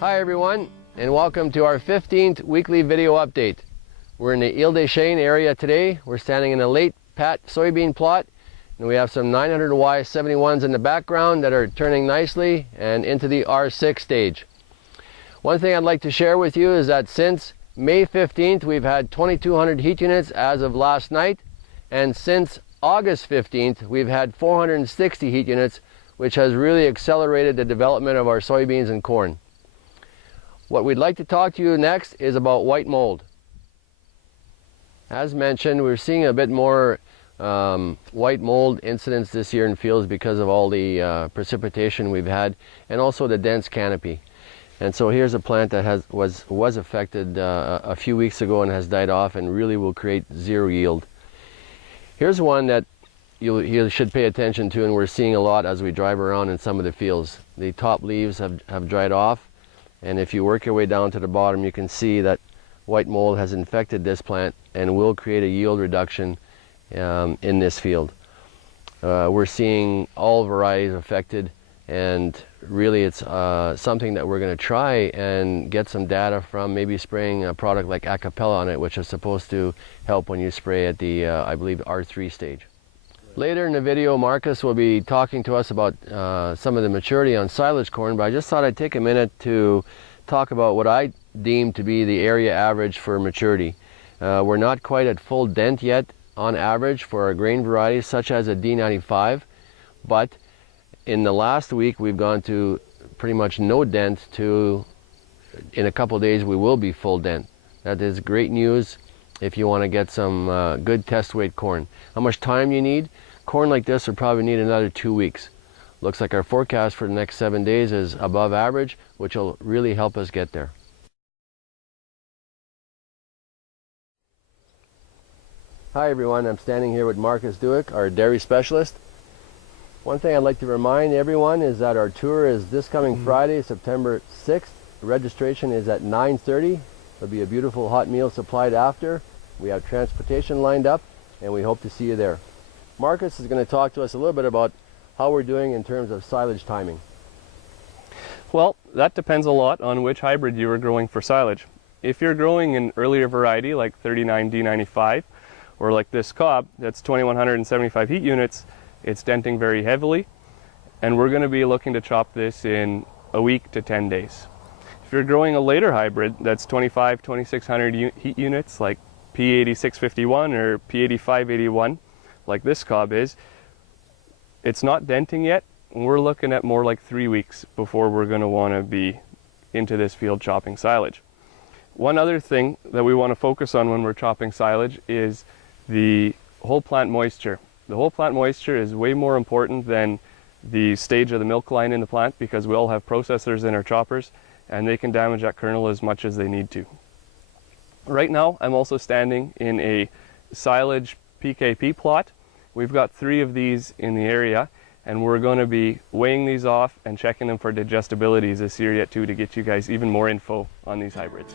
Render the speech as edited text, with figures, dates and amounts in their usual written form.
Hi everyone, and welcome to our 15th weekly video update. We're in the Ile des Chênes area today. We're standing in a late pat soybean plot, and we have some 900Y 71s in the background that are turning nicely and into the R6 stage. One thing I'd like to share with you is that since May 15th we've had 2,200 heat units as of last night, and since August 15th we've had 460 heat units, which has really accelerated the development of our soybeans and corn. What we'd like to talk to you next is about white mold. As mentioned, we're seeing a bit more white mold incidents this year in fields because of all the precipitation we've had, and also the dense canopy. And so here's a plant that was affected a few weeks ago and has died off and really will create zero yield. Here's one that you should pay attention to, and we're seeing a lot as we drive around in some of the fields. The top leaves have dried off. And if you work your way down to the bottom, you can see that white mold has infected this plant and will create a yield reduction in this field. We're seeing all varieties affected, and really it's something that we're going to try and get some data from, maybe spraying a product like Acapella on it, which is supposed to help when you spray at the, I believe, R3 stage. Later in the video, Marcus will be talking to us about some of the maturity on silage corn, but I just thought I'd take a minute to talk about what I deem to be the area average for maturity. We're not quite at full dent yet on average for our grain varieties such as a D95, but in the last week we've gone to pretty much no dent to, in a couple of days we will be full dent. That is great news if you want to get some good test weight corn. How much time you need? Corn like this will probably need another 2 weeks. Looks like our forecast for the next 7 days is above average, which will really help us get there. Hi everyone, I'm standing here with Marcus Duick, our dairy specialist. One thing I'd like to remind everyone is that our tour is this coming Friday, September 6th. The registration is at 9:30. There'll be a beautiful hot meal supplied after. We have transportation lined up, and we hope to see you there. Marcus is going to talk to us a little bit about how we're doing in terms of silage timing. Well, that depends a lot on which hybrid you are growing for silage. If you're growing an earlier variety like 39D95, or like this cob that's 2,175 heat units, it's denting very heavily, and we're going to be looking to chop this in a week to 10 days. If you're growing a later hybrid that's 2,600 heat units like P8651 or P8581, like this cob is, it's not denting yet. We're looking at more like 3 weeks before we're going to want to be into this field chopping silage. One other thing that we want to focus on when we're chopping silage is the whole plant moisture. The whole plant moisture is way more important than the stage of the milk line in the plant, because we all have processors in our choppers and they can damage that kernel as much as they need to. Right now I'm also standing in a silage PKP plot. We've got 3 of these in the area, and we're going to be weighing these off and checking them for digestibilities this year yet too, to get you guys even more info on these hybrids.